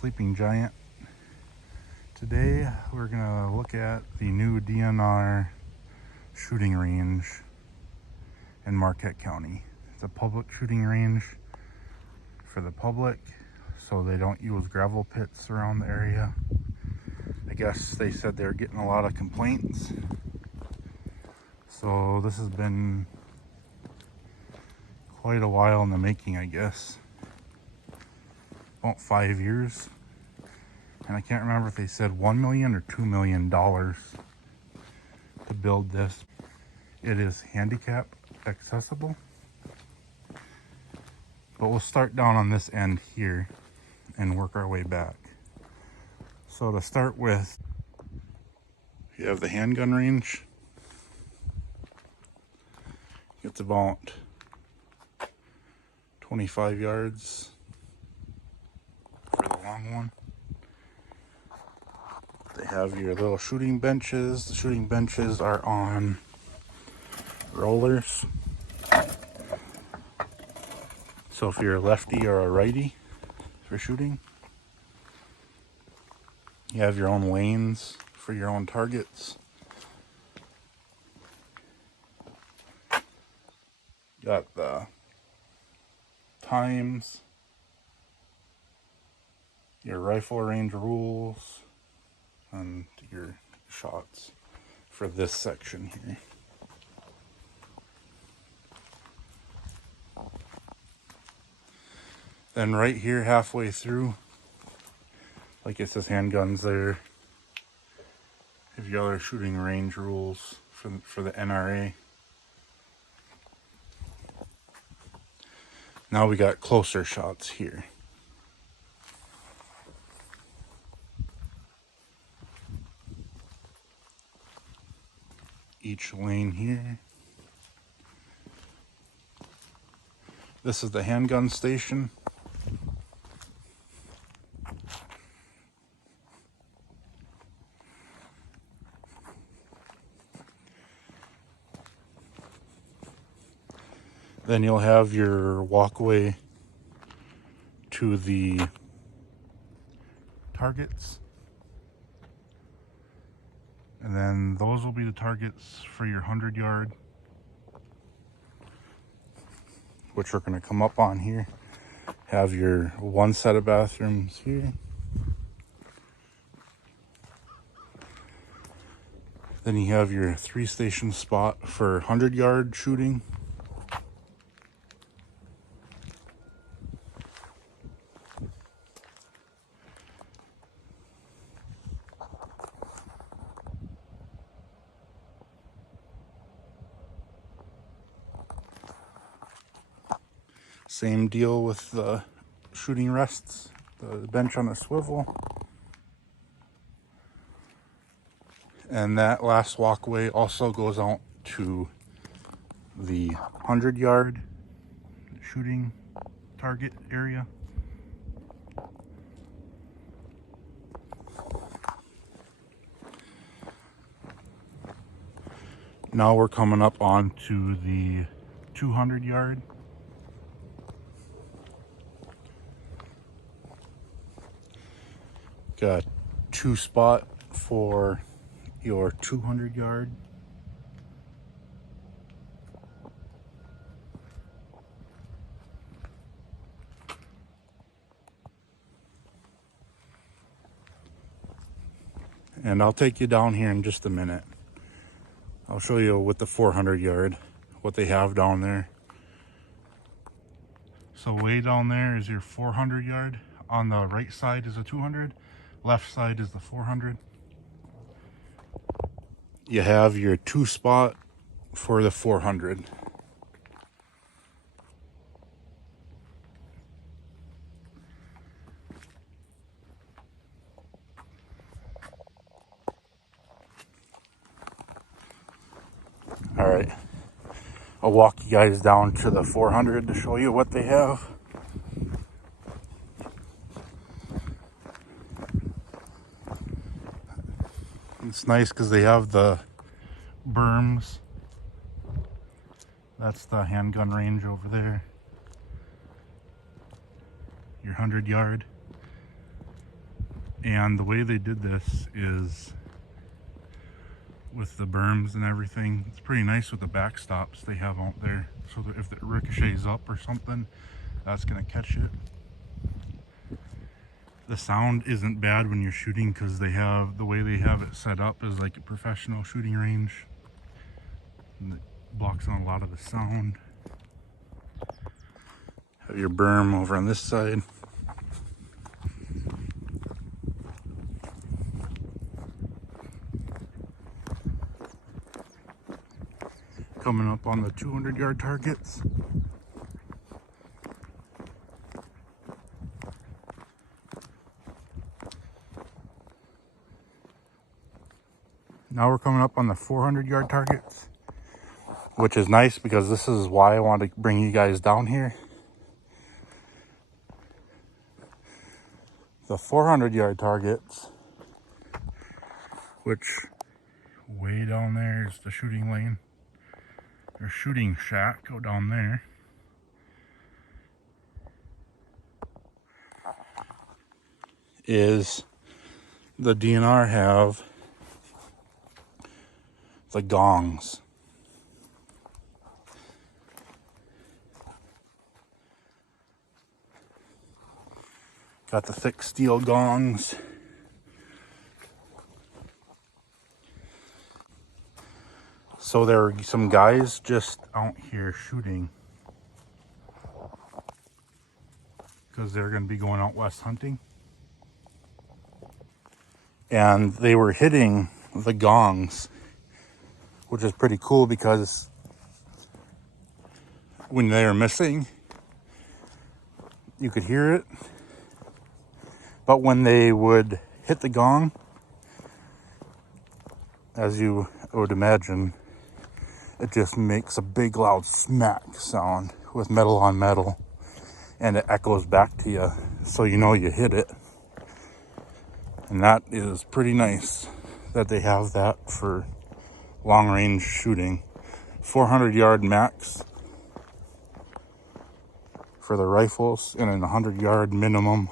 Sleeping Giant. Today we're gonna look at the new DNR shooting range in Marquette County. It's a public shooting range for the public, so they don't use gravel pits around the area. I guess they said they're getting a lot of complaints, so this has been quite a while in the making, I guess. About 5 years. And I can't remember if they said $1 million or $2 million to build this. It is handicap accessible. But we'll start down on this end here and work our way back. So to start with, you have the handgun range. It's about 25 yards for the long one. They have your little shooting benches. The shooting benches are on rollers. So if you're a lefty or a righty for shooting, you have your own lanes for your own targets. Got the times, your rifle range rules, and your shots for this section here. Then right here halfway through, like it says handguns there, have your other shooting range rules for the NRA. Now we got closer shots here. Each lane here. This is the handgun station. Then you'll have your walkway to the targets. And then those will be the targets for your 100-yard, which we're going to come up on here. Have your one set of bathrooms here. Then you have your 3-station spot for 100-yard shooting. Same deal with the shooting rests, the bench on a swivel. And that last walkway also goes out to the 100-yard shooting target area. Now we're coming up onto the 200-yard. Got 2 spot for your 200-yard. And I'll take you down here in just a minute. I'll show you with the 400-yard what they have down there. So way down there is your 400-yard. On the right side is a 200. Left side is the 400. You have your 2 spot for the 400. All right, I'll walk you guys down to the 400 to show you what they have. It's nice because they have the berms. That's the handgun range over there. Your 100-yard. And the way they did this is with the berms and everything. It's pretty nice with the backstops they have out there, so that if it ricochets up or something, that's gonna catch it. The sound isn't bad when you're shooting because they have, the way they have it set up is like a professional shooting range. And it blocks out a lot of the sound. Have your berm over on this side. Coming up on the 200-yard targets. Now we're coming up on the 400-yard targets, which is nice because this is why I wanted to bring you guys down here. The 400-yard targets, which way down there is the shooting lane, or shooting shack, go down there. Is the DNR have the gongs. Got the thick steel gongs. So there are some guys just out here shooting because they're going to be going out west hunting. And they were hitting the gongs, which is pretty cool because when they were missing, you could hear it. But when they would hit the gong, as you would imagine, it just makes a big loud smack sound with metal on metal, and it echoes back to you, so you know you hit it. And that is pretty nice that they have that for long range shooting. 400-yard max for the rifles, and then 100-yard minimum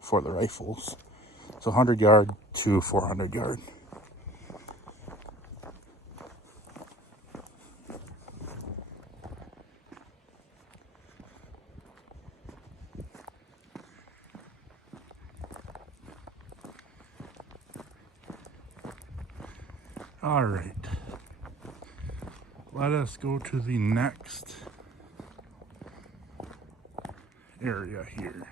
for the rifles. So 100-yard to 400-yard. All right, let us go to the next area here.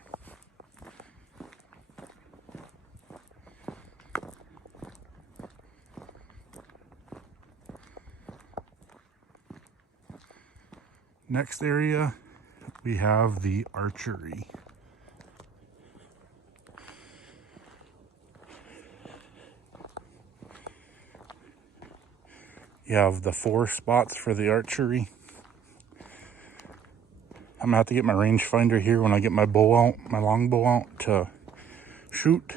Next area, we have the archery. You have the 4 spots for the archery. I'm gonna have to get my rangefinder here when I get my bow out, my long bow out to shoot,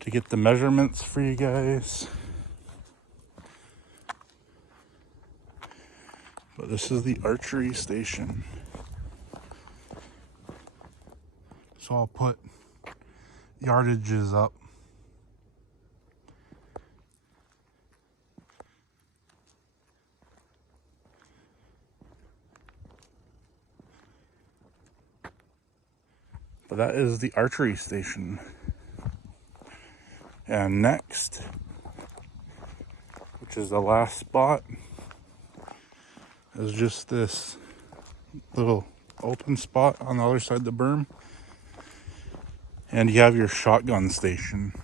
to get the measurements for you guys. But this is the archery station. So I'll put yardages up. But that is the archery station. And next, which is the last spot, is just this little open spot on the other side of the berm. And you have your shotgun station.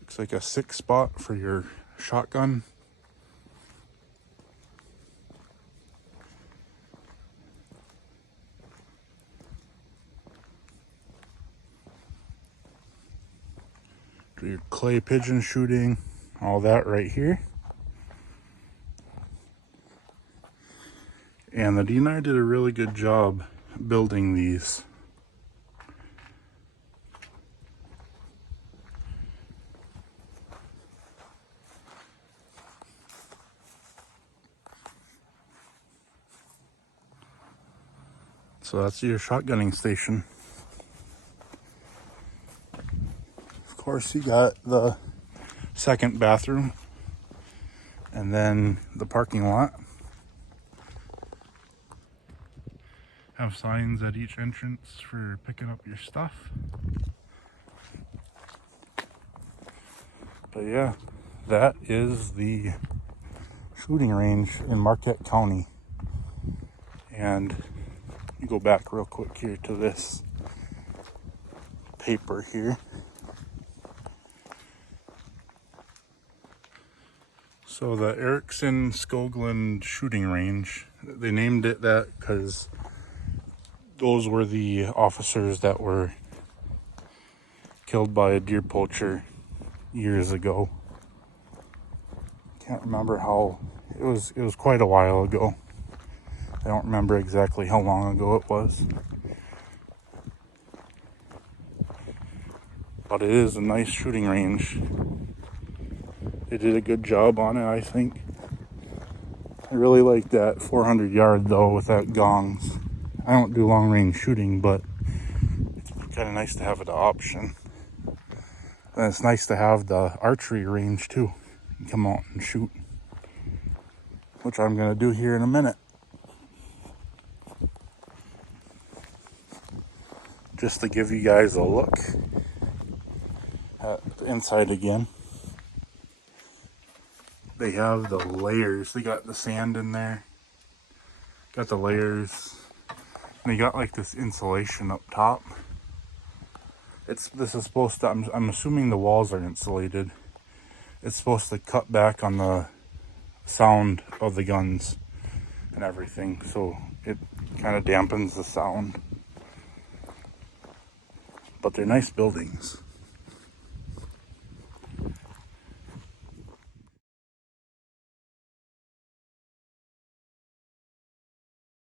Looks like a 6 spot for your shotgun. Do your clay pigeon shooting, all that right here. And the DNR did a really good job building these. So that's your shotgunning station. Of course, you got the second bathroom and then the parking lot. Have signs at each entrance for picking up your stuff. But yeah, that is the shooting range in Marquette County. And you go back real quick here to this paper here. So the Erickson Skoglund shooting range, they named it that because those were the officers that were killed by a deer poacher years ago. Can't remember how, it was quite a while ago. I don't remember exactly how long ago it was. But it is a nice shooting range. They did a good job on it, I think. I really like that 400 yard though with that gongs. I don't do long range shooting, but it's kind of nice to have the option. And it's nice to have the archery range too. You come out and shoot, which I'm gonna do here in a minute. Just to give you guys a look at the inside again. They have the layers. They got the sand in there. Got the layers. And they got like this insulation up top. This is supposed to, I'm assuming the walls are insulated. It's supposed to cut back on the sound of the guns and everything. So it kind of dampens the sound. But they're nice buildings.